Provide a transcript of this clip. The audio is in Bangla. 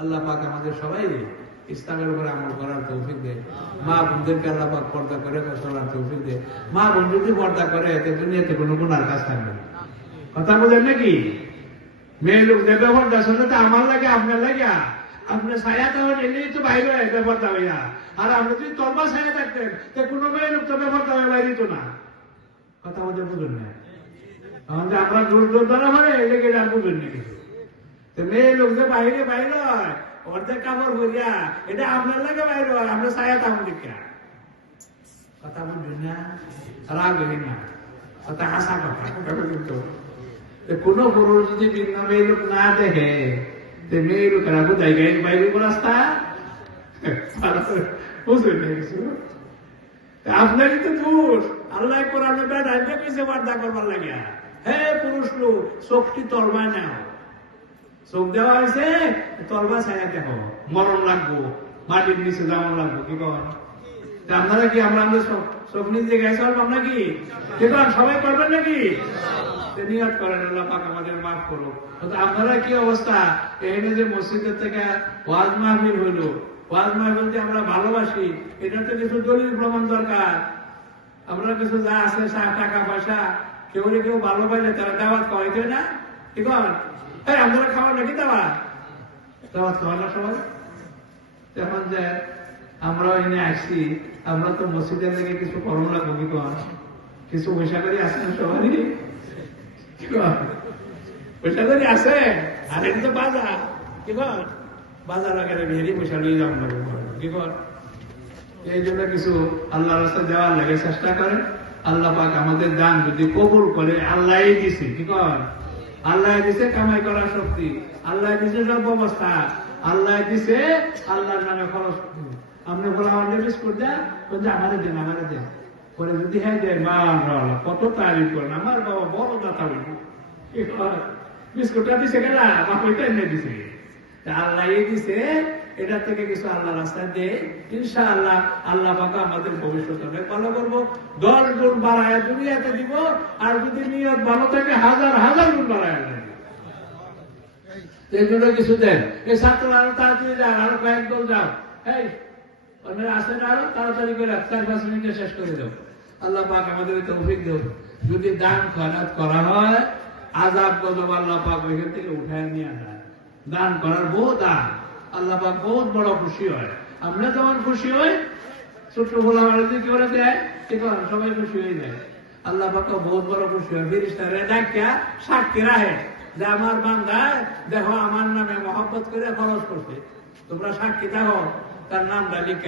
আল্লাহ পাক আমাদের সবাই ইসলামের উপরে আমল করার তৌফিক দেয় মা বোনদেরকে আল্লাহ পাক পর্দা করে চলার তৌফিক দেয় মা বোন যদি পর্দা করে, এতে দুনিয়াতে কোনো গুণার কাজ থাকবে কথা বোঝেন নাকি? মেয়ে লোক যে ব্যাপারটা শুনে তো আমার লাগে, আপনার লাগে। আপনার ছায়া তো এলেই তো বাইরে হয়, ব্যাপারটা হইয়া আর আপনি যদি তলবা ছায়া থাকতেন, তো কোনো মেয়ে লোক তো ব্যাপারটা হয়ে, বাইরে তো না। কথা আমাদের বুঝুন না। আমাদের আমরা জোর জোর ধরা মানে এটাকে আর বুঝুন না কিছু। তো মেয়ে লোক যে বাইরে বাইরে হয় অর্ধেক কাপড় করিয়া এটা আপনার লাগে বাইরে হয় আমরা ছায়া তাম দিকা কথা বুঝুন না রাগ হই না কথা হাসা কথা কথা বুঝুন তো তো কোনো পুরুষ যদি ভিন্ন মেয়ে লোক না দেখে তো মেয়ে লোকেরা কোথায় গেছে বাইরে কোন রাস্তা বুঝলেন না কিছু তা আপনারই তো দোষ আল্লাহ কোরআনে বেড়াই কইছে বার্তা করবার লাগিয়া হে পুরুষ লোক চোখটি তলবায় নাও চোখ দেওয়া হয়েছে তলবা ছায়া দেখো, মরণ লাগবো, মাটির নিচে যেমন লাগবো, কি কন আপনারা কি, আমরা আমাদের চোখ- নিচে গেছে চলবাম নাকি কি? সবাই করবেন নাকি? নিয়ত করেন, আল্লাহ পাক আমাদের মাফ করো আপনারা কি অবস্থা? যে মসজিদের থেকে ওয়াজ মাহফিল ওয়াজ মাহফিল যে আমরা ভালোবাসি, এটা তো কিছু দলিল প্রমাণ দরকার। আমরা কিছু যা আছে টাকা পয়সা, কেউ কেউ ভালো পাইলে তারা দাওয়াত খাওয়াইতে না? এই খাওয়ার নাকি না এখন যে আমরা এনে আসছি, আমরা তো মসজিদের কিছু করব না কি কর। কিছু পয়সা করে আসেন সবারই কর? পয়সা করে আছে। আর তো বাজার, কি কর? বাজার পয়সা না কি কর? এই জন্য কিছু আল্লাহ রাস্তা দেওয়ার লাগে চেষ্টা করেন। আল্লাহ পাক আমাদের দান যদি কবুল করে আল্লাহ দিছে। কি কর? আল্লাহ দিছে কামাই করার শক্তি। আল্লাহ দিছে সব ব্যবস্থা আল্লাহ দিছে আল্লাহর নামে খরচ। আপনি বলে আমাদের বিস্কুট দেন বলছে আমারে দেন আমারে দেন। পরে যদি হ্যাঁ দেয় মা কত তারিফ করেন। আমার বাবা বড় দাতা হইল বিস্কুটটা দিছে কেনা বাপটা এনে দিছে। আল্লাহ দিছে এটা থেকে কিছু আল্লাহ রাস্তা দে ইনশাআল্লাহ আল্লাহ আল্লাহ পাকা আমাদের ভবিষ্যৎ অনেক ভালো করব। দশ গুণ বাড়ায় দুনিয়াতে দিব, আর যদি নিয়ত ভালো থাকে, হাজার হাজার গুণ বাড়ায় দেবে। এই জন্য কিছু দেন। এই আরও তাড়াতাড়ি যাও আরও যাও। এই আরও, তাড়াতাড়ি করে চার পাঁচ মিনিটে শেষ করে দাও আল্লাহ পাক আমাদের দেব যদি দান করা হয় আজাব গজব আল্লাহ পাক ওইখান থেকে উঠায় নিয়ে দান করার বহু দান। আল্লাহ পাক বহুত বড় খুশি হয়। আমরা যেমন খুশি হই, ছোট্ট যদি কি করে দেয়? কি করেন সবাই খুশি হয়ে যায়। আল্লাহ পাক বহুত বড় খুশি হয়। ফিরিস্তারে ডাকিয়া সাক্ষী রাহে যে আমার বান্দা দেখো, আমার নামে মহব্বত করে খরচ করছে। তোমরা সাক্ষী দেখো তার নামটা লিখে